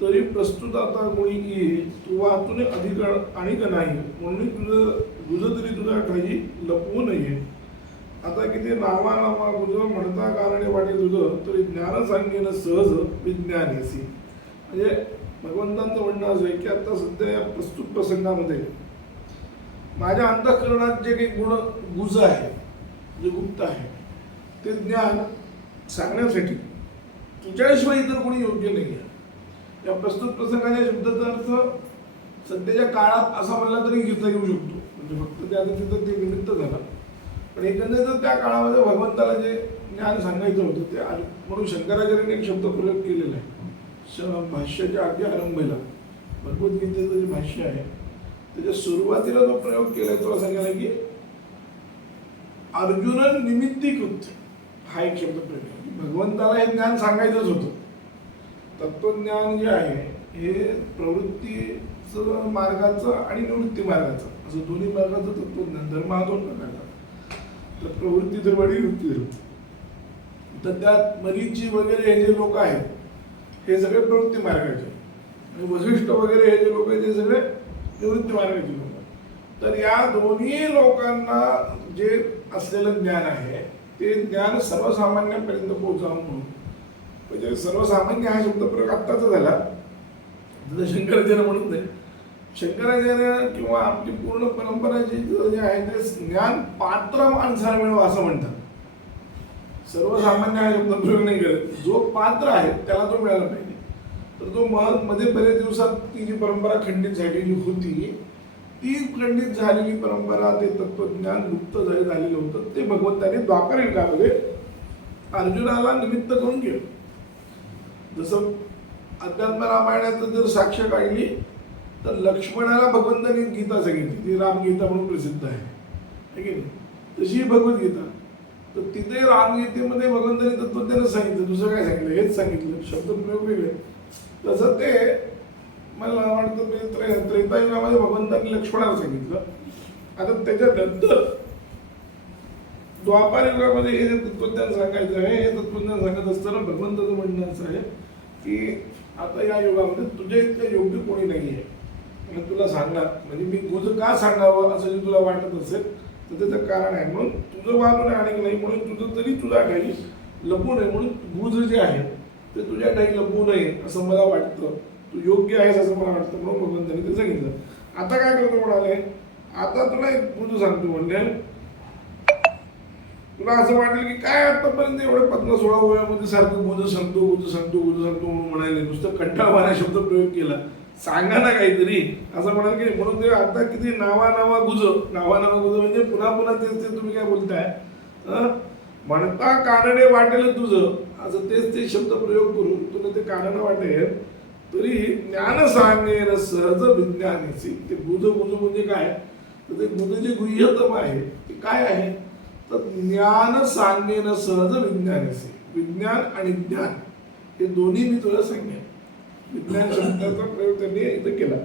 तरी प्रस्तुत आता कोणी येईल तू वाहतून अधिक आणिक नाही म्हणून तुझं तरी तुझ्या काही लपवू नये. आता किती नावा नावा तुझं म्हणता कारणे वाटे तुझं तरी ज्ञान सांगेन सहज विज्ञानेसी. म्हणजे भगवंतांचं म्हणणं असं आहे की आता सध्या या प्रस्तुत प्रसंगामध्ये माझ्या अंतःकरणात जे काही गुज आहे, जे गुप्त आहे, ते ज्ञान सांगण्यासाठी तुझ्याशिवाय इतर कोणी योग्य नाही आहे. या प्रस्तुत प्रसंगाच्या शब्दाचा अर्थ सध्याच्या काळात असा म्हणला तरी घेता येऊ शकतो. म्हणजे फक्त त्या तिथं ते निमित्त झालं, पण एकंदरीत त्या काळामध्ये भगवंताला जे ज्ञान सांगायचं होतं ते म्हणून शंकराचार्यांनी एक शब्द प्रयोग केलेला आहे. भाष्याच्या अगदी आरंभीला भगवद्गीतेचं जे भाष्य आहे त्याच्या सुरुवातीला जो प्रयोग केलाय तो असा केला की अर्जुन निमित्तीकृत हा एक शब्द प्रयोग. भगवंताला हे ज्ञान सांगायचंच होतं. तत्वज्ञान जे आहे हे प्रवृत्तीचं मार्गाचं आणि निवृत्ती मार्गाचं असं दोन्ही मार्गाचं तत्वज्ञान. धर्म हा दोन प्रकारचा, तर प्रवृत्ती धर्म आणि निवृत्ती धर्म. तर त्यात मरीची वगैरे हे जे लोक आहेत हे सगळे प्रवृत्ती मार्गाचे आणि वशिष्ठ वगैरे हे जे लोक आहेत ते सगळे निवृत्ती मार्गाचे लोक. तर या दोन्ही लोकांना जे असलेलं ज्ञान आहे ते ज्ञान सर्वसामान्यांपर्यंत पोहोचावं म्हणून, म्हणजे सर्वसामान्य हा शब्द प्रयोग आत्ताचा झाला. शंकराचार्य म्हणत नाही. शंकराचार्य किंवा आपली पूर्ण परंपरा जे आहे ते ज्ञान पात्र माणसाला मिळवा असं म्हणतात. सर्वसामान्य हा शब्द प्रयोग नाही करत. जो पात्र आहे त्याला तो मिळाला पाहिजे. तर तो मध्ये बरेच दिवसात ती जी परंपरा खंडित झालेली होती ती खंडित झालेली परंपरा, ते तत्वज्ञान गुप्त झालेलं होतं ते भगवंताने द्वापर युगामध्ये अर्जुनाला निमित्त करून केलं. जसं अध्यात्म रामायणाचं जर साक्ष काढली तर लक्ष्मणाला भगवंताने गीता सांगितली, ती रामगीता म्हणून प्रसिद्ध आहे की नाही. तशी भगवद्गीता. तर तिथे रामगीतेमध्ये भगवंताने तत्वज्ञानच सांगितलं, दुसरं काय सांगितलं हेच सांगितलं, शब्द प्रयोग वेगळे. तसं ते मला वाटतं त्रेतायुगामध्ये भगवंतांनी लक्ष्मणाला सांगितलं. आता त्याच्यानंतर द्वापार युगामध्ये हे जे तत्वज्ञान सांगायचं आहे हे तत्वज्ञान सांगत असताना भगवंताचं म्हणणं असं आहे की आता या युगामध्ये तुझ्या इतकं योग्य कोणी नाही आहे. आणि तुला सांगणार म्हणजे मी गुज का सांगावं असं जे तुला वाटत असेल तर त्याचं कारण आहे. म्हणून तुझं वाहून आणखी नाही म्हणून तुझं तरी तुझ्या काही लपू नये म्हणून गुज जे आहे ते तुझ्या काही लपू नये असं मला वाटतं. तू योग्य आहेस असं मला वाटतं म्हणून भगवंताने ते सांगितलं. आता काय करतो म्हणाले, आता तुला एक गुज सांगतो म्हणजे तुला असं वाटेल की काय आतापर्यंत एवढे 15-16 वयामध्ये सारखं गुज सांगतो म्हणून म्हणाले, नुसतं कंटाळवाणा शब्द प्रयोग केला, सांगा ना काहीतरी असं म्हणाल की. म्हणून ते आता किती नावा गुज म्हणजे पुन्हा तेच तुम्ही काय बोलताय, म्हणता कारणे वाटेल तुझं असं तेच शब्द प्रयोग करून तुला ते कारण वाटेल तरी ज्ञान सांगेन सहज विज्ञानेसी. ते गुज म्हणजे काय, तर ते गुज जे गुह्यतम आहे ते काय आहे, तर ज्ञान सांगेन सहज विज्ञानेसी. विज्ञान आणि ज्ञान हे दोन्ही मी तुला सांगेन. विज्ञान शब्दाचा प्रयोग त्यांनी इथं केला.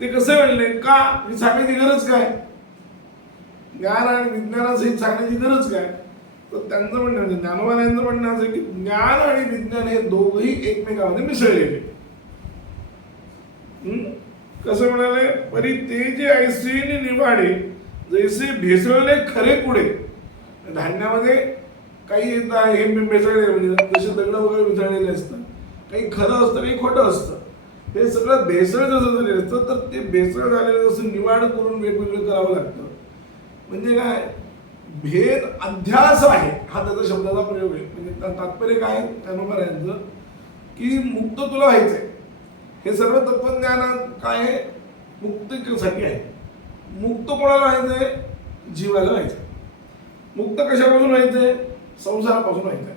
ते कसे म्हणले का, ही सांगण्याची गरज काय, ज्ञान आणि विज्ञानासहित सांगण्याची गरज काय. तर त्यांचं म्हणणं म्हणजे ज्ञानवाल्यांचं म्हणणं असं की ज्ञान आणि विज्ञान हे दोघंही एकमेकांमध्ये मिसळलेले. कसं म्हणाले, परी ते जे ऐसे निवाडे जैसे भेसळले खरे पुढे. धान्यामध्ये काही येत आहे हे मिसळलेले म्हणजे जसे दगड वगैरे मिसळलेले असतात, काही खरं असतं काही खोटं असतं. हे सगळं भेसळ जसं झालेलं असतं तर ते भेसळ झालेलं जसं निवाड करून वेगवेगळं करावं लागतं. म्हणजे काय, भेद अध्यास आहे हा त्याचा शब्दाचा प्रयोग आहे. म्हणजे तात्पर्य काय ज्ञानोबरायांचं की मुक्त तुला व्हायचंय. हे सर्व तत्वज्ञानात काय आहे, मुक्तीसाठी आहे. मुक्त कोणाला व्हायचंय, जीवाला व्हायचंय. मुक्त कशापासून व्हायचंय, संसारापासून व्हायचंय.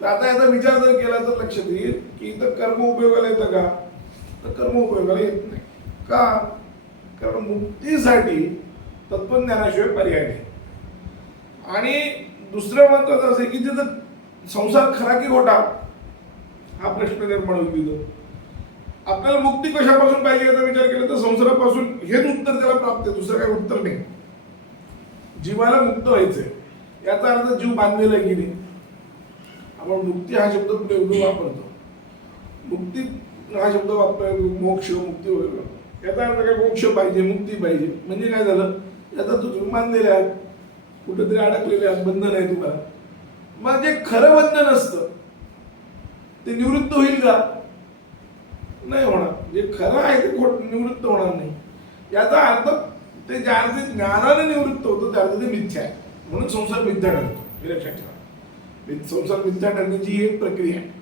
तर आता याचा विचार जर केला तर लक्षात येईल की इथं कर्म उपयोगाला येतं का, तर कर्म उपयोगाला येत नाही. का, कारण मुक्तीसाठी तत्वज्ञानाशिवाय पर्याय नाही. आणि दुसरं महत्वाचं असं आहे की तिथं संसार खरा की खोटा हा प्रश्न निर्माण होईल. आपल्याला मुक्ती कशापासून पाहिजे याचा विचार केला तर संसारापासून हेच उत्तर त्याला प्राप्त आहे, दुसरं काही उत्तर नाही. जीवाला मुक्त व्हायचंय याचा अर्थ जीव बांधलेला आहे की नाही. आपण मुक्ती हा शब्द प्रयोग वापरतो. मुक्ती हा शब्द वापर मोक्ष मुक्ती वगैरे याचा अर्थ काय मोक्ष पाहिजे मुक्ती पाहिजे म्हणजे काय झालं याचा तुम्ही मानलेले आहात कुठेतरी अडकलेले आहात बंधन आहे तुम्हाला मग जे खरं बंधन असतं ते निवृत्त होईल का नाही होणार जे खरं आहे ते निवृत्त होणार नाही याचा अर्थ ते ज्या अर्थी ज्ञानाने निवृत्त होतं त्या अर्थी ते मिथ्या आहे म्हणून संसार मिथ्या ठरतो हे लक्षात ठेवा संसार मिथ्या ठरण्याची ही एक प्रक्रिया आहे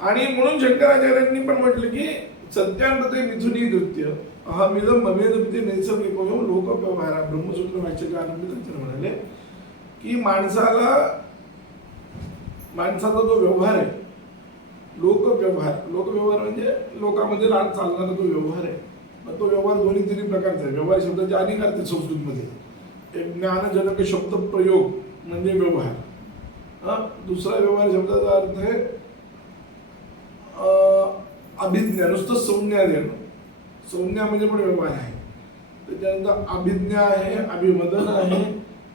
आणि म्हणून शंकराचार्यांनी पण म्हटलं की सत्यानते मिथुनी कृत्य अहमिदम अवेदमिते नैसर्गिक लोक व्यवहार ब्रह्मसूत्र वाच्याच्या आरंभी त्यांचे म्हणाले की माणसाचा जो व्यवहार आहे लोकव्यवहार म्हणजे लोकांमध्ये चालणारा जो व्यवहार आहे मग तो व्यवहार दोन्ही तिन्ही प्रकारचा आहे व्यवहार शब्दाचे अनेक अर्थ संस्कृतमध्ये एक ज्ञानजनक शब्द प्रयोग म्हणजे व्यवहार दुसरा व्यवहार शब्दाचा अर्थ आहे अभिज्ञा नुसतं संज्ञा देणं संज्ञा म्हणजे पण व्यवहार आहे त्याच्यानंतर अभिज्ञा आहे अभिमदन आहे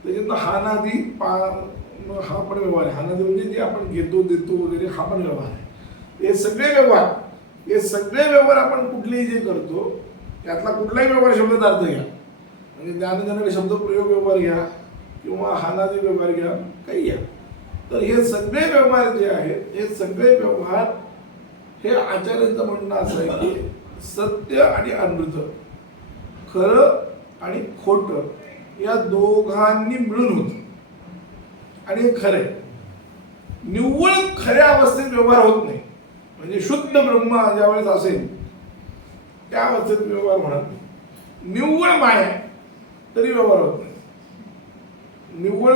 त्याच्यानंतर हानादी हा पण व्यवहार आहे हानादी म्हणजे जे आपण घेतो देतो वगैरे हा पण व्यवहार आहे हे सगळे व्यवहार आपण कुठलेही जे करतो त्यातला कुठलाही व्यवहार शब्दाचा अर्थ घ्या म्हणजे ज्ञानजनक शब्द प्रयोग व्यवहार घ्या किंवा हानादी व्यवहार घ्या काही घ्या तर हे सगळे व्यवहार जे आहेत हे सगळे व्यवहार हे आचार्यांचं म्हणणं असं आहे की सत्य आणि अनृत खरं आणि खोटं या दोघांनी मिळून होत आणि हे खरं आहे निव्वळ खऱ्या अवस्थेत व्यवहार होत नाही म्हणजे शुद्ध ब्रह्म ज्यावेळेस असेल त्या अवस्थेत व्यवहार होणार नाही निव्वळ माया तरी व्यवहार होत नाही निव्वळ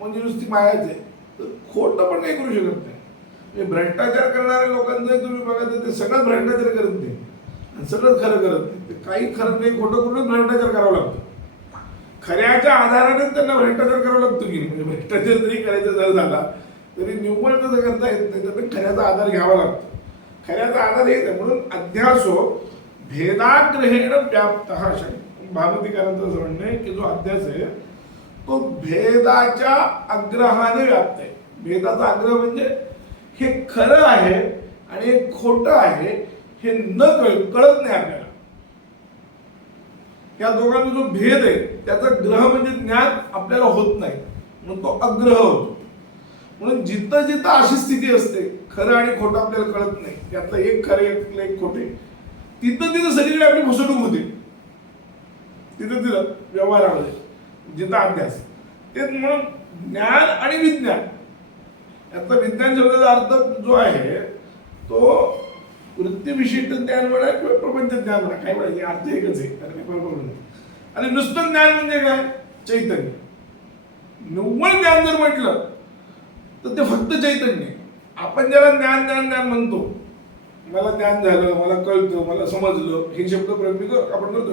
म्हणजे नुसती मायाच आहे तर खोटं पण काही करू शकत नाही भ्रष्टाचार करणाऱ्या लोकांचं तुम्ही बघा तर ते सगळं भ्रष्टाचार करत नाही आणि सगळं खरं करत नाही ते काही खरं नाही खोटं करून भ्रष्टाचार करावा लागतो खऱ्याच्या आधाराने त्यांना भ्रष्टाचार करावा लागतो की म्हणजे भ्रष्टाचार जरी करायचा जर झाला तरी निव्वळ तसं करता येत नाही तर खऱ्याचा आधार घ्यावा लागतो खऱ्याचा आधार हेच आहे म्हणून अध्यासो भेदाग्रहेण व्याप्त भागवतीकारांचं असं म्हणणं आहे की जो अध्यास आहे तो भेदाच्या आग्रहाने व्याप्त आहे भेदाचा आग्रह म्हणजे हे खरं आहे आणि हे खोटं आहे हे न कळत नाही आपल्याला या दोघांचा जो भेद आहे त्याचा ग्रह म्हणजे ज्ञान आपल्याला होत नाही म्हणून तो अग्रह होतो म्हणून जिथं जिथं अशी स्थिती असते खरं आणि खोटं आपल्याला कळत नाही त्यातलं एक खरं एक खोटे तिथं तिथं सगळीकडे आपली फसवणूक होते तिथं व्यवहारामध्ये जिथं अभ्यास तेच म्हणून ज्ञान आणि विज्ञान यातला विज्ञान शब्दाचा अर्थ जो आहे तो वृत्तीविशिष्ट ज्ञान म्हणा किंवा प्रपंच ज्ञान म्हणा काय म्हणायचे अर्थ एकच आहे कारण बरोबर नाही आणि नुसतं ज्ञान म्हणजे काय चैतन्य निव्वळ ज्ञान जर म्हटलं तर ते फक्त चैतन्य आपण ज्याला ज्ञान ज्ञान ज्ञान म्हणतो मला ज्ञान झालं मला कळतं मला समजलं हे शब्द प्रयोग आपण करतो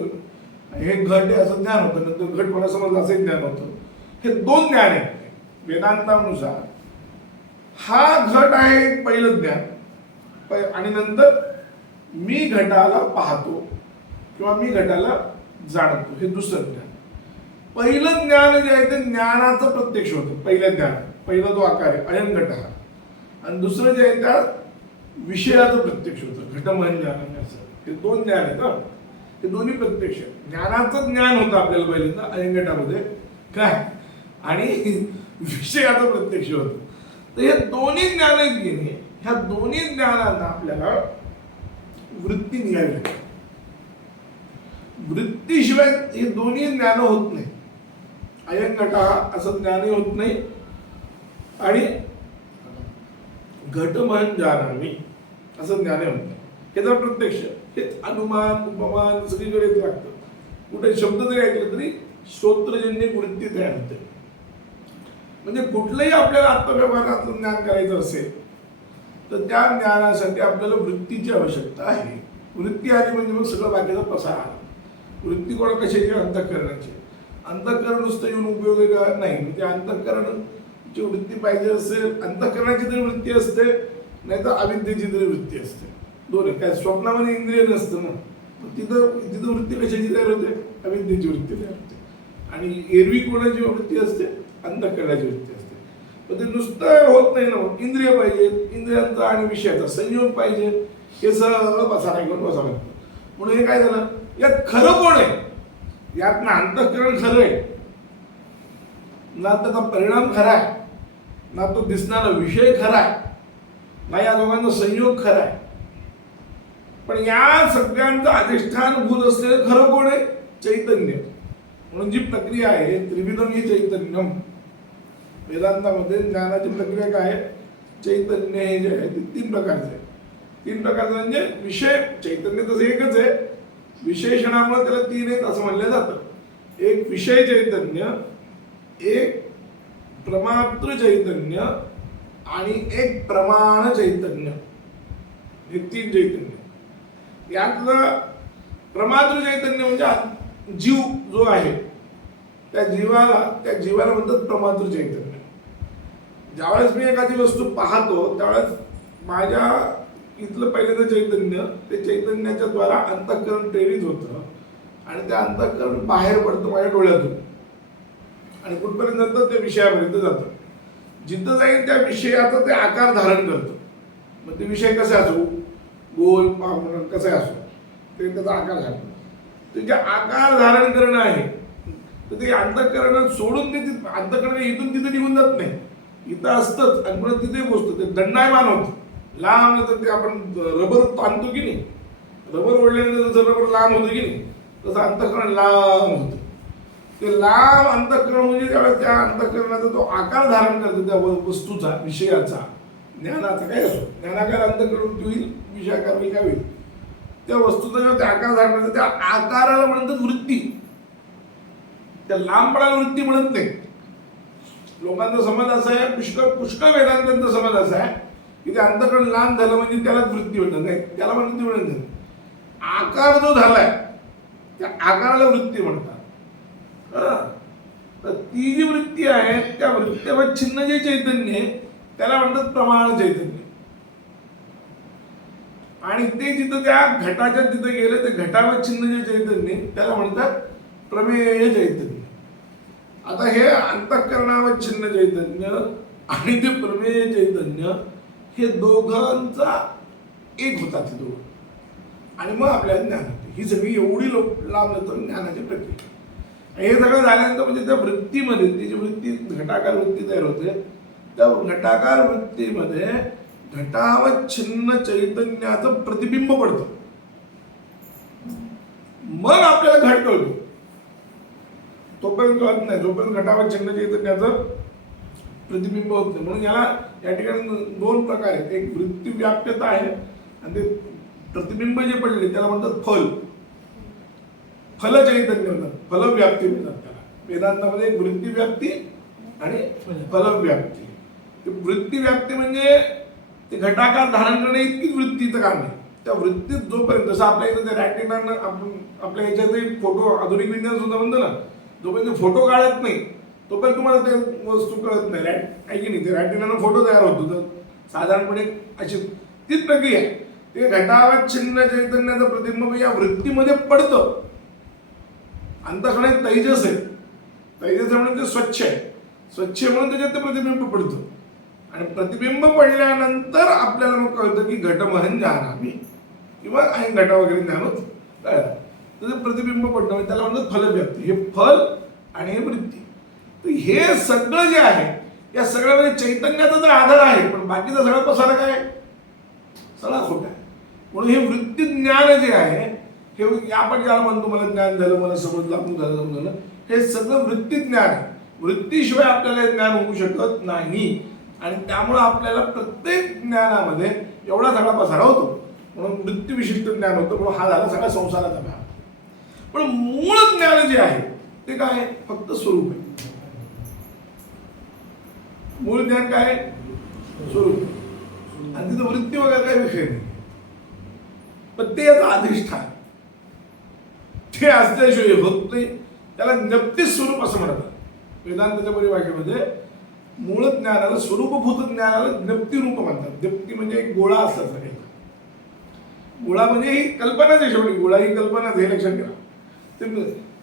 हे घट आहे असं ज्ञान होतं नंतर घट मला समजलं असं ज्ञान होतं हे दोन ज्ञान आहेत वेदांतानुसार हा घट आहे पहिलं ज्ञान आणि नंतर मी घटाला पाहतो किंवा मी घटाला जाणतो हे दुसरं ज्ञान पहिलं ज्ञान जे आहे ते ज्ञानाचं प्रत्यक्ष होतं पहिलं ज्ञान पहिला जो आकार आहे अयन घट हा आणि दुसरं जे आहे त्या विषयाचं प्रत्यक्ष होतं घटमहन ज्ञान असं हे दोन ज्ञान आहेत हे दोन्ही प्रत्यक्ष ज्ञानाचं ज्ञान होतं आपल्याला पहिल्यांदा अयन घटामध्ये काय आणि विषयाचं प्रत्यक्ष होतं तर हे दोन्ही ज्ञान आहेत की नाही ह्या दोन्ही ज्ञानांना आपल्याला वृत्ती निघावी लागते वृत्तीशिवाय हे दोन्ही ज्ञान होत नाही अयन घटा असं ज्ञानही होत नाही आणि घटमहन जाणावी असं ज्ञान होत नाही याचा प्रत्यक्ष हेच अनुमान उपमान सगळीकडेच लागतं कुठे शब्द जरी ऐकलं तरी श्रोत्रजन्य वृत्ती तयार होते म्हणजे कुठलंही आपल्याला आत्मव्यवहाराचं ज्ञान करायचं असेल तर त्या ज्ञानासाठी आपल्याला वृत्तीची आवश्यकता आहे वृत्ती आली म्हणजे मग सगळं बाकीचा पसार आला वृत्ती कोणा कशाची अंतःकरणाची अंतःकरण नुसतं येऊन उपयोग आहे का नाही म्हणजे अंतःकरणाची वृत्ती पाहिजे असेल अंतःकरणाची तरी वृत्ती असते नाही तर अविद्येची तरी वृत्ती असते दोन्ही काय स्वप्नामध्ये इंद्रिय नसतं ना तिथं तिथं वृत्ती कशाची तयार होते अविद्येची वृत्ती तयार होते आणि एरवी कोणाची वृत्ती असते अंतःकरणाची वृत्ती असते पण ते नुसतं होत नाही ना, इंद्रिय पाहिजे, इंद्रियांचा आणि विषयाचा संयोग पाहिजे, हे सगळं बसायला घेऊन बसावं लागतं. म्हणून हे काय झालं, यात खरं कोण आहे, यात ना अंतःकरण खरं आहे, ना त्याचा परिणाम खरा आहे, ना तो दिसणारा विषय खरा आहे, ना या दोघांचा संयोग खरा आहे. पण या सगळ्यांचं अधिष्ठानभूत असलेलं खरं कोण आहे, चैतन्य. म्हणून जी प्रक्रिया आहे त्रिविधम ही चैतन्यम. वेदांतामध्ये ज्ञानाची प्रक्रिया काय आहे, चैतन्य हे जे आहे ते 3 प्रकारचे आहे. 3 प्रकारचे म्हणजे विषय, चैतन्य तसं एकच आहे, विशेषणामुळे त्याला 3 आहेत असं म्हणलं जातं. एक विषय चैतन्य, एक प्रमात्र चैतन्य आणि एक प्रमाण चैतन्य, हे 3 चैतन्य. यातलं प्रमात्र चैतन्य म्हणजे जीव जो आहे त्या जीवाला म्हणतात प्रमात्र चैतन्य. ज्यावेळेस मी एखादी वस्तू पाहतो त्यावेळेस माझ्या इथलं पहिल्यांदा चैतन्य, ते चैतन्याच्या द्वारा अंतःकरण प्रेरित होतं आणि ते अंतःकरण बाहेर पडतं माझ्या डोळ्यातून आणि कुठपर्यंत जातं, त्या विषयापर्यंत जातं. जिथं जाईल त्या विषयाचा ते आकार धारण करतं. मग ते विषय कसे असो, गोल कसं असो, ते त्याचा आकार झाला. ते जे आकार धारण करणं आहे तर ते अंतःकरण सोडून ते अंतःकरण इथून तिथे निघून जात नाही, इथं असतंच आणि परत तिथे पोचतं. ते दंडायमान होतं लांब. तर ते आपण रबर ताणतो की नाही, रबर ओढल्यानंतर जसं रबर लांब होतं की नाही, तसं अंतःकरण लांब होतं. ते लांब अंतःकरण म्हणजे त्यावेळेस त्या अंतःकरणाचा तो आकार धारण करतो, त्या वस्तूचा, विषयाचा, ज्ञानाचा, काय असो, ज्ञानाकार अंतःकरण होईल, विषयाकार होईल, काय होईल, त्या वस्तूचा जेव्हा त्या आकार धारण करतो त्या आकाराला म्हणतात वृत्ती. त्या लांबपणाला वृत्ती म्हणत नाही. लोकांचा समज असा आहे, पुष्कळ वेदांतांचा समज असा आहे की ते अंतःकरण लांब झालं म्हणजे त्यालाच वृत्ती म्हणत नाही, त्याला वृत्ती म्हणत नाही. आकार जो झालाय त्या आकाराला वृत्ती म्हणतात. तर ती जी वृत्ती आहे त्या वृत्तीवर छिन्न जे चैतन्य आहे त्याला म्हणतात प्रमाण चैतन्य. आणि ते जिथं त्या घटाच्या तिथं गेले ते घटावर छिन्न जे चैतन्य त्याला म्हणतात प्रमेय चैतन्य. आता हे अंतःकरणावर छिन्न चैतन्य आणि ते प्रमेय चैतन्य हे दोघांचा एक होता, ते दोघं, आणि मग आपल्याला ज्ञान होते. ही सगळी एवढी लांब तर ज्ञानाची प्रक्रिया. हे सगळं झाल्यानंतर म्हणजे त्या वृत्तीमध्ये ती जी वृत्ती घटाकार वृत्ती तयार होते, त्या घटाकार वृत्तीमध्ये घटावच्छिन्न चैतन्याचं प्रतिबिंब पडतं. मग आपल्याला घट कळतो. तोपर्यंत कळत नाही, जोपर्यंत घटावच्छिन्न चैतन्याचं प्रतिबिंब होत नाही. म्हणून याला या ठिकाणी 2 प्रकार आहेत. एक वृत्ती व्याप्यता आहे आणि ते प्रतिबिंब जे पडले त्याला म्हणतात फल चैतन्य म्हणतात, फलव्याप्ती म्हणतात त्याला. वेदांतामध्ये वृत्ती व्याप्ती आणि फलव्याप्ती. वृत्ती व्याप्ती म्हणजे ते घटाकार धारण करणे इतकीच वृत्तीचं काम आहे. त्या वृत्तीत जोपर्यंत, जसं आपल्या इथं रॅटिनानं आपण आपल्या ह्याच्यात फोटो, आधुनिक विज्ञान सुद्धा म्हणतो ना, जोपर्यंत फोटो काढत नाही तोपर्यंत तुम्हाला ते वस्तू कळत नाही. आहे की नाही, ते रॅटिनानं फोटो तयार होतो. तर साधारणपणे अशी तीच प्रक्रिया आहे. ते घटावच्छिन्न चैतन्याचं प्रतिबिंब या वृत्तीमध्ये पडतं. अंतःकरणात तैजस आहे, तैजस म्हणून ते स्वच्छ आहे, स्वच्छ म्हणून त्याच्यात ते प्रतिबिंब पडतं. आणि प्रतिबिंब पडल्यानंतर आपल्याला मग कळतं की घटमहन जाणावी किंवा ऐन घटा वगैरे ज्ञानच कळलं. तर प्रतिबिंब पडणं त्याला म्हणतात फलव्याप्ती. हे फल आणि हे वृत्ती. तर हे सगळं जे आहे या सगळ्यामध्ये चैतन्याचा तर आधार आहे, पण बाकीचा सगळा पसारा काय सगळा खोटा आहे. म्हणून हे वृत्ती ज्ञान जे आहे हे आपण ज्याला म्हणतो मला ज्ञान झालं, मला समजलं, आपण समजलं, हे सगळं वृत्ती ज्ञान आहे. वृत्तीशिवाय आपल्याला ज्ञान होऊ शकत नाही. आणि त्यामुळं आपल्याला प्रत्येक ज्ञानामध्ये एवढा सगळा पसारा होतो. म्हणून वृत्ती विशिष्ट ज्ञान होतं. म्हणून हा झाला सगळा संसाराचा भाग. पण मूळ ज्ञान जे आहे ते काय, फक्त स्वरूप आहे. मूळ ज्ञान काय, स्वरूप. आणि तिथं वृत्ती वगैरे काही विषय नाही. पण ते याचं अधिष्ठान ते असल्याशिवाय होत नाही. त्याला ज्ञप्ती स्वरूप असं म्हणतात वेदांताच्या परिभाषेमध्ये. मूळ ज्ञानाला, स्वरूपभूत ज्ञानाला ज्ञप्ती रूप म्हणतात. ज्ञप्ती म्हणजे एक गोळा असल्याचं काही. गोळा म्हणजे ही कल्पनाच आहे शेवटी. गोळा ही कल्पनाच, हे लक्षात घ्या.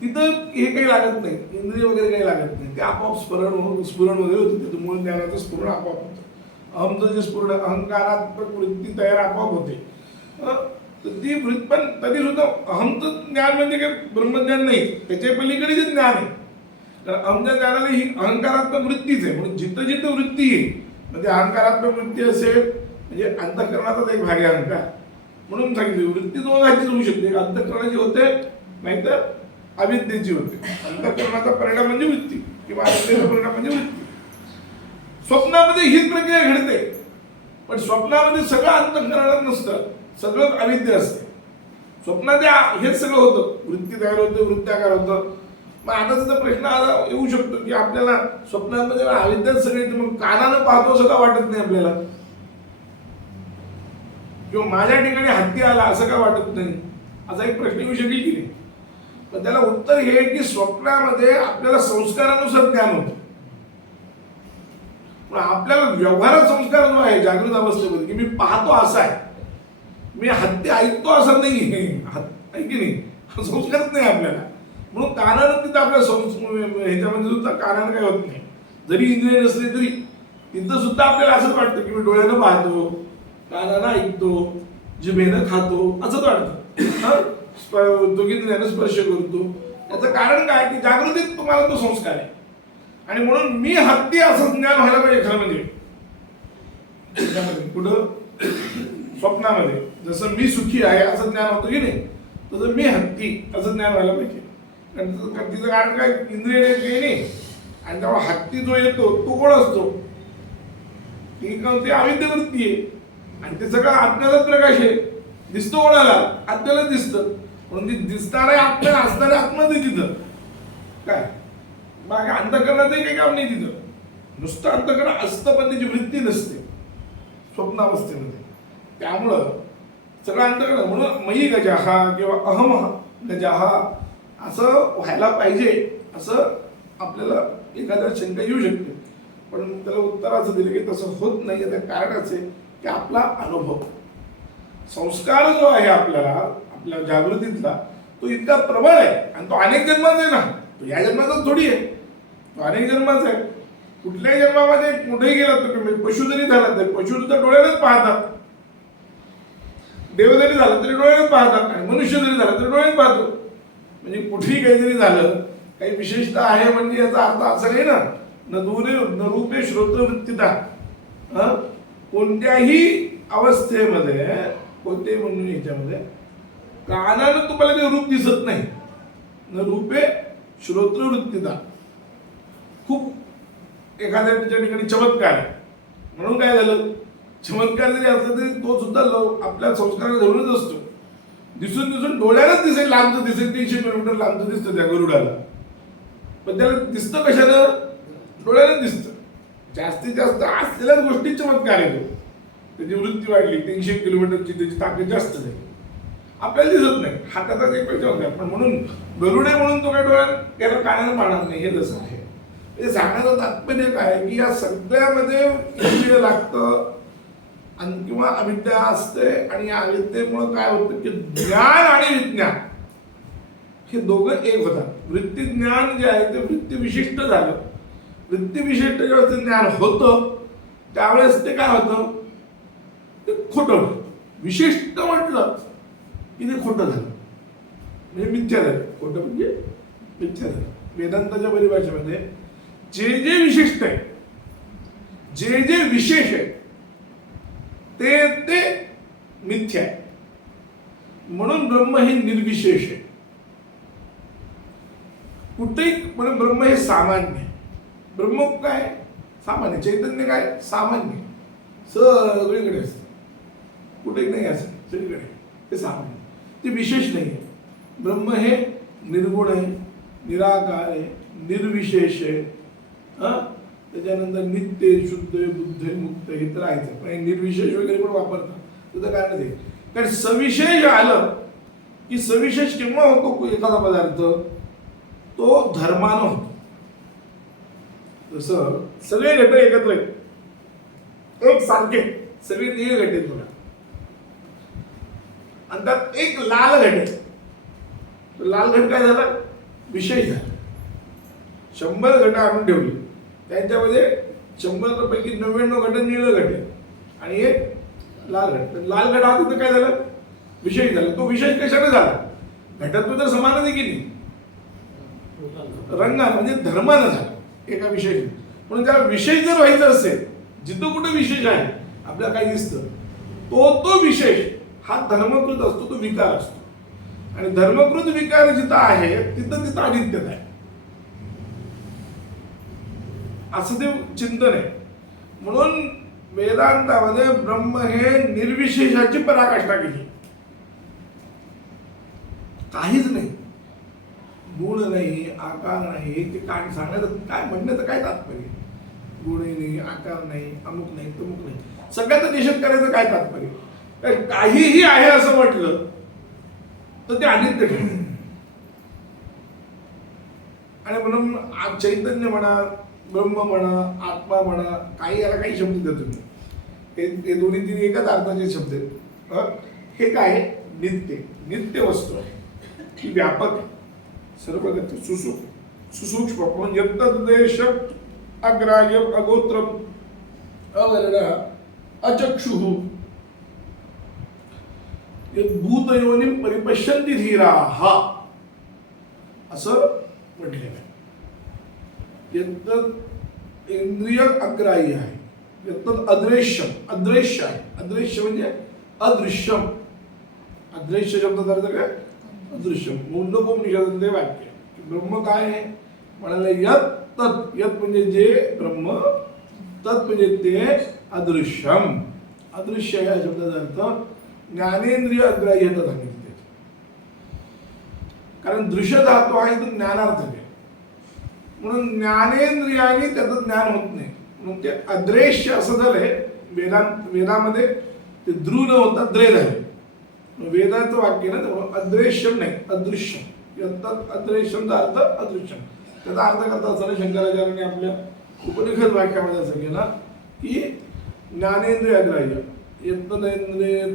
तिथं हे काही लागत नाही, इंद्रिय वगैरे काही लागत नाही, ते आपोआप स्फुरण वगैरे होतं. तिथं मूळ ज्ञानाचं स्फुरण आपोआप होतं. अहमचं जे स्फुरण, अहंकारात्मक वृत्ती तयार आपोआप होते. तर ती वृत्ती पण तरी सुद्धा अहमचं ज्ञान म्हणजे काही ब्रह्मज्ञान नाही, त्याच्या पलीकडे जे ज्ञान आहे. तर अहमच्या ज्ञानाला ही अहंकारात्मक वृत्तीच आहे. म्हणून जिथं जिथं वृत्ती आहे, म्हणजे अहंकारात्मक वृत्ती असेल म्हणजे अंतःकरणाचाच एक भाग आहे अहंकार. म्हणून सांगितलं वृत्ती दोघांचीच होऊ शकते, अंतःकरणाची होते नाहीतर अविद्येची होते. अंतःकरणाचा परिणाम म्हणजे वृत्ती किंवा अविद्येचा परिणाम म्हणजे वृत्ती. स्वप्नामध्ये हीच प्रक्रिया घडते, पण स्वप्नामध्ये सगळं अंतःकरणात नसतं, सगळं अविद्य असते. स्वप्नात हेच सगळं होतं, वृत्ती तयार होते, वृत्त्याकार होतं. मग आता त्याचा प्रश्न आला येऊ शकतो की आपल्याला स्वप्नामध्ये अविद्याच सगळे, मग कानानं पाहतो असं का वाटत नाही आपल्याला, किंवा माझ्या ठिकाणी हत्ती आला असं का वाटत नाही, असा एक प्रश्न येऊ शकेल की नाही. पण त्याला उत्तर हे की स्वप्नामध्ये आपल्याला संस्कारानुसार ज्ञान होतं, पण आपल्याला व्यवहारात संस्कार जो आहे जागृत अवस्थेमध्ये की मी पाहतो असा आहे, मी हत्ती ऐकतो असं नाही आहे की नाही, संस्कारच नाही आपल्याला. म्हणून कानानं तिथं आपल्या ह्याच्यामध्ये सुद्धा कानानं काय होत नाही, जरी इंद्रिय नसले तरी तिथं सुद्धा आपल्याला असंच वाटतं की मी डोळ्यानं पाहतो, कानानं ऐकतो, जिभेनं खातो असंच वाटतं, दोघींद्रियानं स्पर्श करतो. याचं कारण काय की जागृतीत तुम्हाला तो संस्कार आहे. आणि म्हणून मी हत्ती असं ज्ञान व्हायला पाहिजे खरं म्हणजे कुठं स्वप्नामध्ये. जसं मी सुखी आहे असं ज्ञान होतं की नाही, तसं मी हत्ती असं ज्ञान व्हायला पाहिजे. तिचं कारण काय, इंद्रिय नाही. आणि तेव्हा हत्ती जो येतो तो कोण असतो, ती अविद्य वृत्ती आहे. आणि ते सगळं आत्म्याचाच प्रकाश आहे. दिसतो कोणाला, आत्म्याला दिसतं. म्हणून ती दिसणाऱ्या आत्म्या असणाऱ्या आत्मा ते तिथं काय, बाकी अंतःकरणाचंही काही काम नाही तिथं. नुसतं अंतःकरण असतं पण त्याची वृत्ती नसते स्वप्नावस्थेमध्ये. त्यामुळं सगळं अंतःकरण. म्हणून मयी गजाहा किंवा अहम गजाहा असं व्हायला पाहिजे असं आपल्याला एखाद्या शंका येऊ शकते. पण त्याला उत्तर असं दिलं की तसं होत नाही. त्याचं कारण असे की आपला अनुभव, संस्कार जो आहे आपल्याला आपल्या जागृतीतला तो इतका प्रबळ आहे. आणि तो अनेक जन्माचा आहे ना, तो या जन्माचा थोडी आहे, तो अनेक जन्माचा आहे. कुठल्याही जन्मामध्ये कुठेही गेला तो, पशु जरी झाला तरी पशु सुद्धा डोळ्यानेच पाहतात, देव जरी झाला तरी डोळ्यानेच पाहतात, आणि मनुष्य जरी झाला तरी डोळ्याने पाहतो. म्हणजे कुठेही काही जरी झालं काही विशेषता आहे म्हणजे याचा अर्थ असं नाही ना, न रूपे श्रोत्र वृत्तीता. कोणत्याही अवस्थेमध्ये कोणत्याही म्हणून याच्यामध्ये कानानं तुम्हाला ते रूप दिसत नाही. न रूपे श्रोत्र वृत्तीता. खूप एखाद्या ठिकाणी चमत्कार आहे म्हणून काय झालं, चमत्कार जरी असला तरी तो सुद्धा आपल्या संस्काराला धरूनच असतो. दिसून दिसून डोळ्यालाच दिसेल, लांबचं दिसेल, 300 किलोमीटर लांबचं दिसतं त्या गरुडाला, पण त्याला दिसतं कशानं, डोळ्यानं दिसतं. जास्तीत जास्त असलेल्याच गोष्टी चमत्कार आहे. त्याची वृत्ती वाढली, 300 किलोमीटरची त्याची ताकद जास्त झाली, आपल्याला दिसत नाही. हाताचाच एक चमत्कार. पण म्हणून गरुडे म्हणून तो काय डोळ्यात त्याला कानानं पाहणार नाही, हे जसं आहे. हे सांगण्याचं तात्पर्य काय की या सगळ्यामध्ये इंद्रिय लागतं आणि किंवा अविद्या असते. आणि या अविद्येमुळे काय होतं की ज्ञान आणि विज्ञान हे दोघं एक होतात. वृत्ती ज्ञान जे आहे ते वृत्ती विशिष्ट झालं. वृत्ती विशिष्ट जेव्हा ते ज्ञान होतं त्यावेळेस ते काय होतं, ते खोटं होतं. विशिष्ट म्हटलं की ते खोटं झालं, म्हणजे मिथ्या झालं. खोटं म्हणजे मिथ्या झालं. वेदांताच्या परिभाषेमध्ये जे जे विशिष्ट आहे, जे जे विशेष आहे ते ते मिथ्या आहे. म्हणून ब्रह्म हे निर्विशेष आहे. कुठेही म्हणून ब्रह्म हे सामान्य. ब्रह्म काय सामान्य, चैतन्य काय सामान्य, सगळीकडे असतं, कुठेही नाही असं, सगळीकडे ते सामान्य, ते विशेष नाही आहे. ब्रह्म हे निर्गुण आहे, निराकार आहे, निर्विशेष आहे. त्याच्यानंतर नित्य, शुद्ध, बुद्ध, मुक्त हे तर आहेच. पण निर्विशेष वगैरे पण वापरतात, त्याचं कारण ते कारण सविशेष आलं की सविशेष केव्हा होतो एखादा पदार्थ, तो धर्मानं होतो. जसं सगळे घट एकत्र आहेत, एक सारखे सगळे निळे घट आहेत बघा, आणि त्यात एक लाल घट आहे. लाल घट काय झाला, विषय झाला. 100 घटं आणून ठेवली, त्यांच्यामध्ये 100 पैकी 99 घटं निळं घट आहे आणि एक लाल घट. लाल घट हा तिथं काय झालं, विषय झाला. तो विषय कशाने झाला, घटत्व तर समानच आहे की नाही, रंगानं म्हणजे धर्मानं झाला एका विषय. म्हणून त्या विषय जर व्हायचं असेल, जिथं कुठं विशेष आहे आपल्याला काय दिसतं, तो विशेष हा धर्मकृत असतो, तो विकार असतो. आणि धर्मकृत विकार जिथं आहे तिथं अनित्यता आहे, असं ते चिंतन आहे. म्हणून वेदांतामध्ये ब्रह्म हे निर्विशेषाची पराकाष्ठा केली. काहीच नाही, गुण नाही, आकार नाही, ते काय सांगण्याचं काय म्हणण्याचं काय तात्पर्य, गुणही नाही, आकार नाही, अमुक नाही, तमुक नाही, सगळ्याचा निषेध करायचं काय तात्पर्य. काहीही आहे असं म्हटलं तर ते अनित्य ठरतं. आणि म्हणून चैतन्य म्हणा, ब्रह्म म्हणा, आत्मा म्हणा, काही याला काही शब्द देतो तुम्ही, हे दोन्ही तीन एकाच अर्थाचे शब्द आहेत. हे काय, नित्य वस्तू आहे, ही व्यापक आहे, सर्व गती सुसूक्ष्म. म्हणून यत्तद्देश अग्राह्य अगोत्र अवर्ण अचक्षुः भूतयोनी परिपश्यन्ति धीराः असं म्हटलेलं आहे. यत्तद इंद्रिय अग्राह्य आहे, यत्तद अदृश्यम, अदृश्य आहे. अदृश्य म्हणजे अदृश्यम, अदृश्य शब्दाचा अर्थ काय, अदृश्यम. मुंडकोपनिषदातले वाक्य. ब्रह्म काय आहे म्हणाले, यत तत्, यत म्हणजे जे ब्रह्म, तत् म्हणजे ते अदृश्यम. अदृश्य या शब्दाचा अर्थ ज्ञानेंद्रिय अग्राह्यता सांगितली. कारण दृश्य धातू आहे तो ज्ञानार्थ आहे, म्हणून ज्ञानेंद्रियाने त्याचं ज्ञान होत नाही, म्हणून ते अदृश्य असं झालंय. वेदामध्ये ते द्रू न होता द्रे झाले. वेदाचं वाक्य ना तेव्हा अदृश्यम नाही, अदृश्यम. अदृश्यमचा अर्थ अदृश्यम. त्याचा अर्थ करता असताना शंकराचार्यांनी आपल्या उपनिषद वाक्यामध्ये असं केला की ज्ञानेंद्रिय अग्राह्य, यत्तदेंद्रियम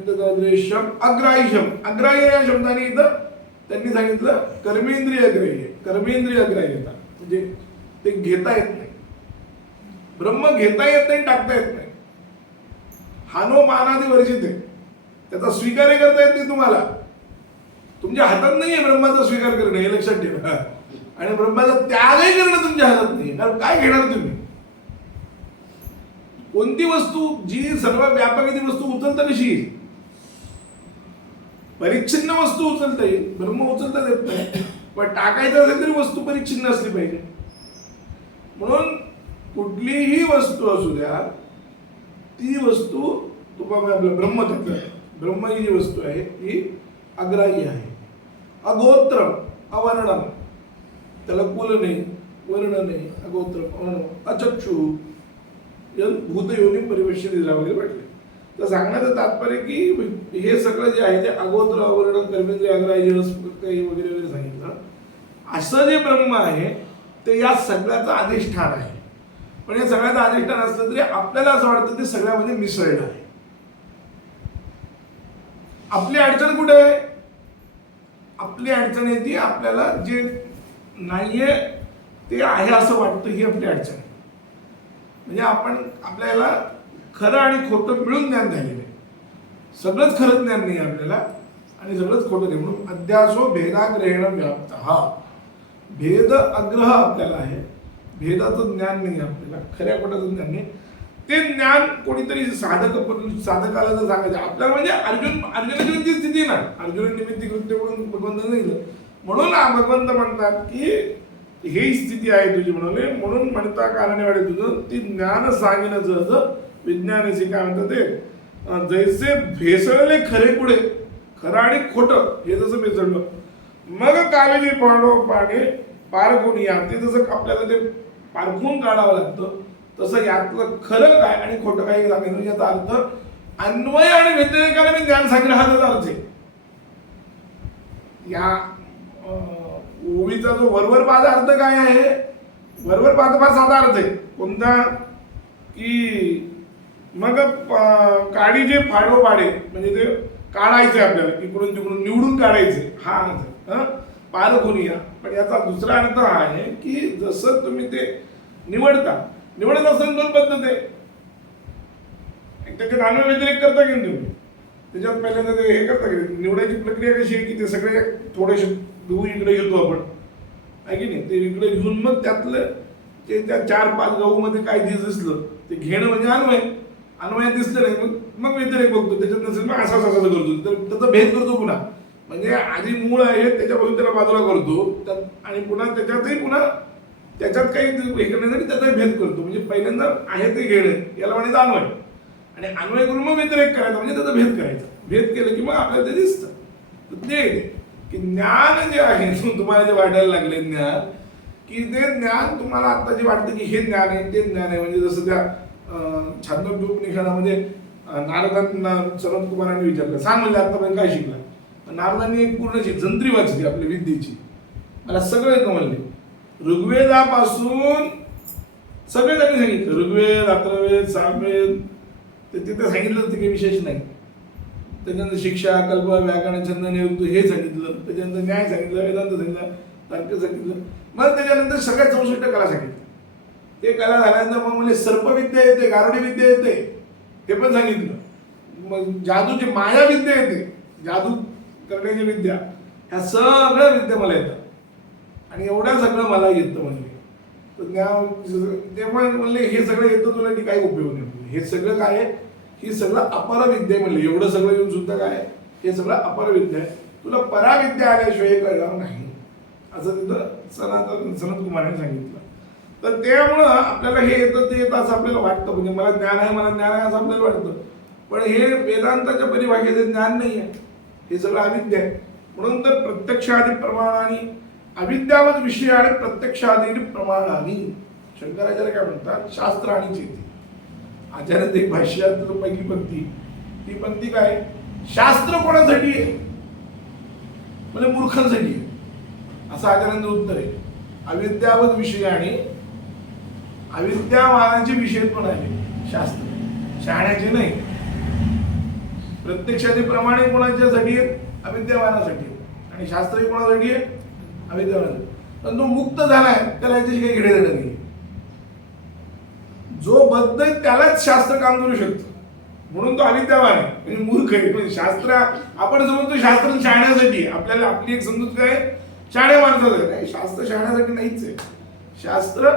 अग्राह्यम. अग्राह्य या शब्दाने इथं त्यांनी सांगितलं कर्मेंद्रिय अग्राह्य, कर्मेंद्रिय अग्राह्यता म्हणजे ते घेता येत नाही. ब्रह्म घेता येत नाही, टाकता येत नाही. हानो मानादी वर्जित आहे, त्याचा स्वीकार करता येत नाही तुम्हाला. तुमच्या हातात नाहीये ब्रह्माचा स्वीकार करणं, हे लक्षात ठेवा. आणि ब्रह्माचा त्यागही करणं तुमच्या हातात नाही. कारण काय घेणार तुम्ही, कोणती वस्तू जी सर्व व्यापक ती वस्तू उचलता कशी येईल, परिच्छिन्न वस्तू उचलता येईल, ब्रह्म उचलता येत नाही. पण टाकायचं असेल तरी वस्तू परिच्छिन्न असली पाहिजे. म्हणून कुठलीही वस्तू असू द्या, ती वस्तू तुम्हाला आपलं ब्रह्म ही जी वस्तू आहे ती अग्राह्य आहे. अगोत्रम, अवर्णम, त्याला कुल नाही, वर्ण नाही, अगोत्रम, अचक्षु, भूतयोनी परिवेशित वगैरे म्हटले. तर सांगण्याचं तात्पर्य की हे सगळं जे आहे ते अगोत्र, अवर्ण, कर्मेंद्रिय अग्राह्य वगैरे वगैरे सांगितलं. असं जे ब्रह्म आहे ते या सगळ्याचं अधिष्ठान आहे. पण या सगळ्याचं अधिष्ठान असलं तरी आपल्याला असं वाटतं ते सगळ्यामध्ये मिसळलं आहे. आपली अडचण कुठे आहे, आपली अडचण आहे ती आपल्याला जे नाहीये ते आहे असं वाटतं, ही आपली अडचण. म्हणजे आपल्याला खरं आणि खोटं मिळून ज्ञान झालेलं आहे. सगळंच खरं ज्ञान नाही आपल्याला आणि सगळंच खोटं नाही. म्हणून अध्यासो भेदाग्रहेण व्याप्त, हा भेद अग्रह आपल्याला आहे. भेदाचं ज्ञान नाही आपल्याला, खऱ्या खोट्याचं ज्ञान नाही. ते ज्ञान कोणीतरी साधकाला जर सांगायचं आपल्याला, म्हणजे अर्जुनाची ती स्थिती ना, अर्जुन निमित्त कृत्य म्हणून भगवंताने सांगितलं. म्हणून भगवंत म्हणतात की ही स्थिती आहे तुझी. म्हणून म्हणता कारणे वाढे तुझं ती ज्ञान सांगण्याचं विज्ञानाशी काय म्हणतात ते, जैसे भेसळले खरे पुढे, खरं आणि खोटं हे जसं भेसळलं, मग कावेरी पाणी पारखून या, ते जसं आपल्याला ते पारखून काढावं लागतं, तसं यातलं खरं काय आणि खोटं काय सांगितलं. याचा अर्थ अन्वय आणि व्यतिरेकाने मी ज्ञान सांगितलं, हा त्याचा अर्थ आहे. या ओवीचा जो वरवर पाद अर्थ काय आहे, वरवर पाद फार साधा अर्थ आहे. कोणता की मग काडी जे फाडो पाडे, म्हणजे ते काढायचे आपल्याला, इकडून तिकडून निवडून काढायचे, हा अर्थ. पारख होऊन या. पण याचा दुसरा अर्थ हा आहे की जसं तुम्ही ते निवडत असताना दोन पद्धत आहे. एक त्याच्यात अन्वय व्यतिरेक करता की तुम्ही त्याच्यात पहिल्यांदा ते हे करता की निवडायची प्रक्रिया कशी आहे की ते सगळे थोडेसे गहू इकडे घेतो आपण आहे की नाही, ते इकडे घेऊन मग त्यातलं ते त्या 4-5 गहूमध्ये काय दिसलं ते घेणं म्हणजे अन्वयात दिसलं नाही मग व्यतिरेक बघतो. त्याच्यात नसेल मग असं करतो, तर त्याचा भेद करतो पुन्हा. म्हणजे आधी मूळ आहे त्याच्यापासून त्याला बाजूला करतो आणि पुन्हा त्याच्यात काही हे करण्यासाठी त्याचा भेद करतो. म्हणजे पहिल्यांदा आहे ते घेणं याला म्हणायचं अन्वय, आणि अन्वय करून मग व्यतिरेक करायचा म्हणजे त्याचा भेद करायचा. भेद केलं की मग आपल्याला ते दिसतं. ते की ज्ञान जे आहे तुम्हाला जे वाटायला लागले ज्ञान, की ते ज्ञान तुम्हाला आता जे वाटतं की हे ज्ञान आहे ते ज्ञान आहे. म्हणजे जसं त्या छांदोग्योपनिषदामध्ये नारदांना सनत कुमारांनी विचारलं, सांग म्हणजे आतापर्यंत काय शिकला. नारदांनी एक पूर्णची जंत्री वाचली आपल्या विद्येची, मला सगळं येतं म्हणले. ऋग्वेदापासून सगळे त्यांनी सांगितलं, ऋग्वेद, अथर्ववेद, सामवेद, ते तिथे सांगितलं होतं काही विशेष नाही. त्याच्यानंतर शिक्षा, कल्प, व्याकरण, छंद, निरुक्त हे सांगितलं. त्याच्यानंतर न्याय सांगितलं, वेदांत सांगितलं, तर्क सांगितलं. मग त्याच्यानंतर सगळ्यात 64 कला सांगितलं. ते कला झाल्यानंतर मग म्हणजे सर्पविद्या येते, गारुडी विद्या येते हे पण सांगितलं. मग जादूची माया विद्या येते, जादू करण्याची विद्या, ह्या सगळ्या विद्या मला येतात आणि एवढ्या सगळं मला येतं म्हणले. तर तेव्हा म्हणले हे सगळं येतं तुला की काही उपयोग नाही. हे सगळं काय आहे, ही सगळं अपर विद्या म्हणले. एवढं सगळं येऊन सुद्धा काय हे सगळं अपर विद्या आहे, तुला पराविद्या आल्याशिवाय कळणार नाही असं तिथं सनत कुमारांनी सांगितलं. तर त्यामुळं आपल्याला हे येतं ते येतं असं आपल्याला वाटतं. म्हणजे मला ज्ञान आहे असं आपल्याला वाटतं, पण हे वेदांताच्या परिभाषेचे ज्ञान नाही आहे, हे सगळं अविद्या आहे. म्हणून तर प्रत्यक्षादी प्रमाणाने अविद्यावत विषय आणि प्रत्यक्षादी प्रमाणाने शंकराचार्य काय म्हणतात, शास्त्र आणि चेती. आचार्यात एक भाष्यात पहिली पंक्ती, ती पंक्ती काय, शास्त्र कोणासाठी आहे म्हणजे मूर्खांसाठी आहे असं आचार्यांचं उत्तर आहे. अविद्यावत विषय आणि अविद्यावानाचे विषय पण आहे शास्त्र, शहाण्याचे नाही. प्रत्यक्षाचे प्रमाणे कोणाच्यासाठी आहेत, अविद्यावानासाठी, आणि शास्त्र कोणासाठी आहे, अविद्यावानासाठी. पण तो मुक्त झालाय त्याला याच्याशी काही घेणे देणं नाही. जो बद्ध आहे त्यालाच शास्त्र काम करू शकतं, म्हणून तो अविद्यावान आहे म्हणजे मूर्ख आहे. म्हणजे शास्त्र आपण समजतो शास्त्र शहाण्यासाठी, आपल्याला आपली एक समजूत काय शहाण्या माणसाचं नाही, शास्त्र शहाण्यासाठी नाहीच आहे. शास्त्र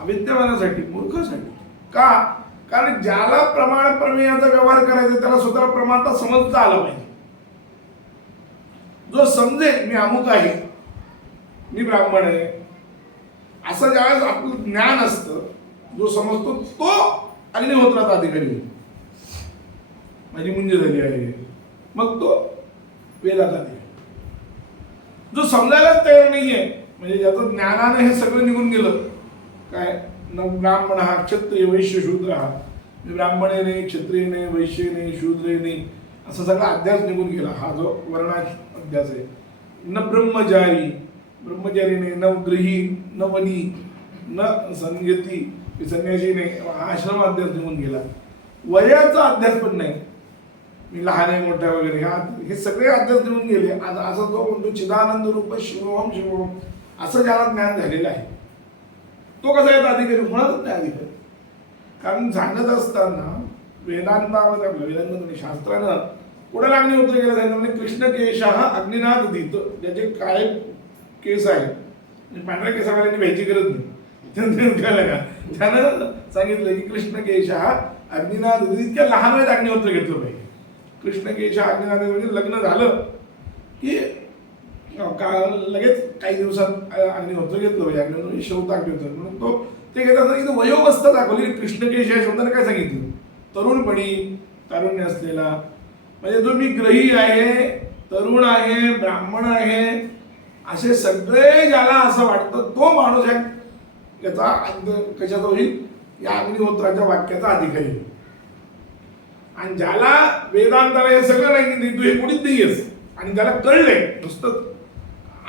अविद्यावानासाठी, मूर्खासाठी. का, कारण ज्याला प्रमाण प्रमेयाचा व्यवहार करायचा त्याला स्वतःला प्रमाणता समजता आला पाहिजे. जो समजेल मी अमुक आहे, मी ब्राह्मण आहे, असं ज्यावेळेस आपलं ज्ञान असतं, जो समजतो तो अग्निहोत्राचा अधिकारी आहे. माझी मुंज झाली आहे, मग तो वेदाचा अधिकारी. जो समजायलाच तयार नाहीये, म्हणजे ज्याचं ज्ञानाने हे सगळं निघून गेलं, काय न ब्राह्मण हा क्षत्रिय वैश्य शूद्र हा, ब्राह्मणे नाही, क्षत्रिय नाही, वैश्य नाही, शूद्र नाही, असा सगळा अध्यास निघून गेला. हा जो वर्णाश अध्यास आहे. न ब्रह्मचारी नाही, न गृही, न वनी, न संगती, संन्यासी नाही, आश्रम अध्यास निघून गेला. वयाचा अध्यास पण नाही, मी लहान आहे मोठा वगैरे, हे सगळे अध्यास निघून गेले. असं तो म्हणतो चिदानंद रूप शिवोहम शिवोहम, असं ज्याला ज्ञान झालेलं आहे तो कसा येतो अधिकारी, होणारच नाही अधिकारी. कारण सांगत असताना वेदांतामध्ये आपलं वेदांत शास्त्रानं कोणाला अग्निहोत्र केलं जायचं म्हणजे कृष्ण केशा हा अग्निनाथ दित, ज्याचे काळे केस आहेत, पांढऱ्या केसावाल्यांनी भ्यायची गरज नाही, त्यानं सांगितलं की कृष्ण केशा हा अग्निनाथ दित. इतक्या लहान वेळेत अग्निहोत्र घेतलं पाहिजे. कृष्ण केशा अग्निनाथ म्हणजे लग्न झालं की लगेच काही दिवसात अग्निहोत्र घेतलं पाहिजे. अग्निहोत्र शौताग्नी होतं म्हणून तो ते घेत असताना इथं वयोवस्था दाखवली. कृष्णकेश या शब्दाने काय सांगितलं, तरुणपणी, तारुण्य असलेला, म्हणजे जो मी ग्रही आहे, तरुण आहे, ब्राह्मण आहे, असे सगळे ज्याला असं वाटतं तो माणूस याचा कशाचा होईल, या अग्निहोत्राच्या वाक्याचा अधिकारी. आणि ज्याला वेदांताला हे सगळं नाही, तू हे कोणीच नाहीयेस, आणि ज्याला कळलंय, नुसतं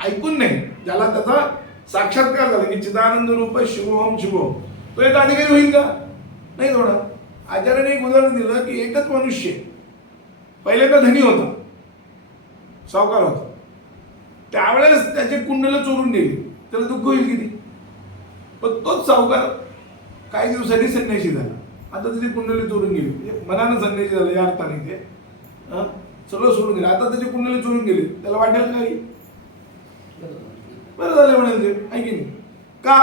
ऐकून नाही, ज्याला त्याचा साक्षात्कार झाला की चिदानंद रूप शिवोहम शिवोहम, तो याचा अधिकारी होईल का, नाही. थोडा आचार्याने एक उदाहरण दिलं की एकच मनुष्य पहिल्यांदा धनी होता, सावकार होता, त्यावेळेस त्याचे कुंडल चोरून गेली, त्याला दुःख होईल किती. पण तोच सावकार काही दिवसांनी संन्यासी झाला. आता त्याची कुंडली चोरून गेली, म्हणजे मनानं संन्यासी झाला या अर्थाने ते सगळं सोडून गेलं. आता त्याची कुंडली चोरून गेली, त्याला वाटेल काही बरं झालं म्हणाल ते, आहे की नाही. का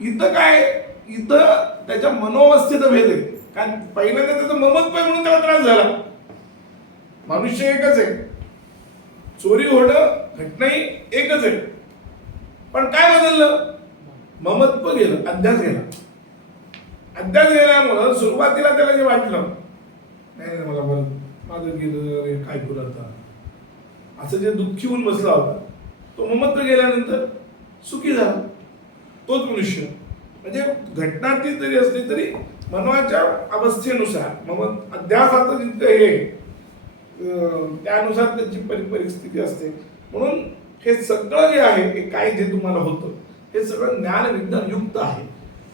इथं काय, इथं त्याच्या मनोवस्थेचा भेद आहे. कारण पहिल्यांदा त्याचं ममत्व आहे म्हणून त्याला त्रास झाला. मनुष्य एकच आहे, चोरी होणं घटनाही एकच आहे, पण काय बदललं, ममत्व गेलं, अध्यास गेला. अध्यास गेल्यामुळं सुरुवातीला त्याला जे वाटलं नाही मला बरं माझं गेलं रे काय करू आता, असं जे दुःखी होऊन बसला होता, तो ममत्व गेल्यानंतर सुखी झाला. तोच मनुष्य म्हणजे घटना ती जरी असली तरी मनाच्या अवस्थेनुसार मग अध्यासाचं जितकं हे त्यानुसार त्याची परिस्थिती असते. म्हणून हे सगळं जे आहे हे काय जे तुम्हाला होतं हे सगळं ज्ञान विज्ञान युक्त आहे.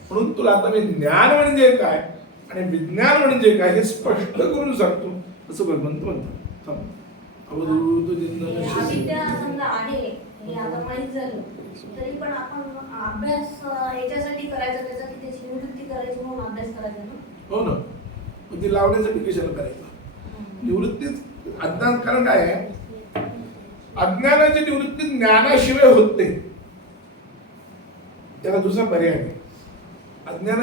म्हणून तुला आता मी ज्ञान म्हणजे काय आणि विज्ञान म्हणजे काय हे स्पष्ट करून सांगतो, असं भगवंत म्हणतात. अविद्या समजा आहे हे आता माहित झालं, तरी पण आपण अभ्यास याच्यासाठी करायचा, त्यासाठी त्याची निवृत्ती करायची म्हणून अभ्यास करायचा ना. हो ना, पण ती लावण्यासाठी कशाला करायचं, निवृत्तीच अज्ञान. कारण काय आहे, अज्ञानाची निवृत्ती ज्ञानाशिवाय होत नाही, त्याला दुसरा पर्याय नाही. अज्ञानाची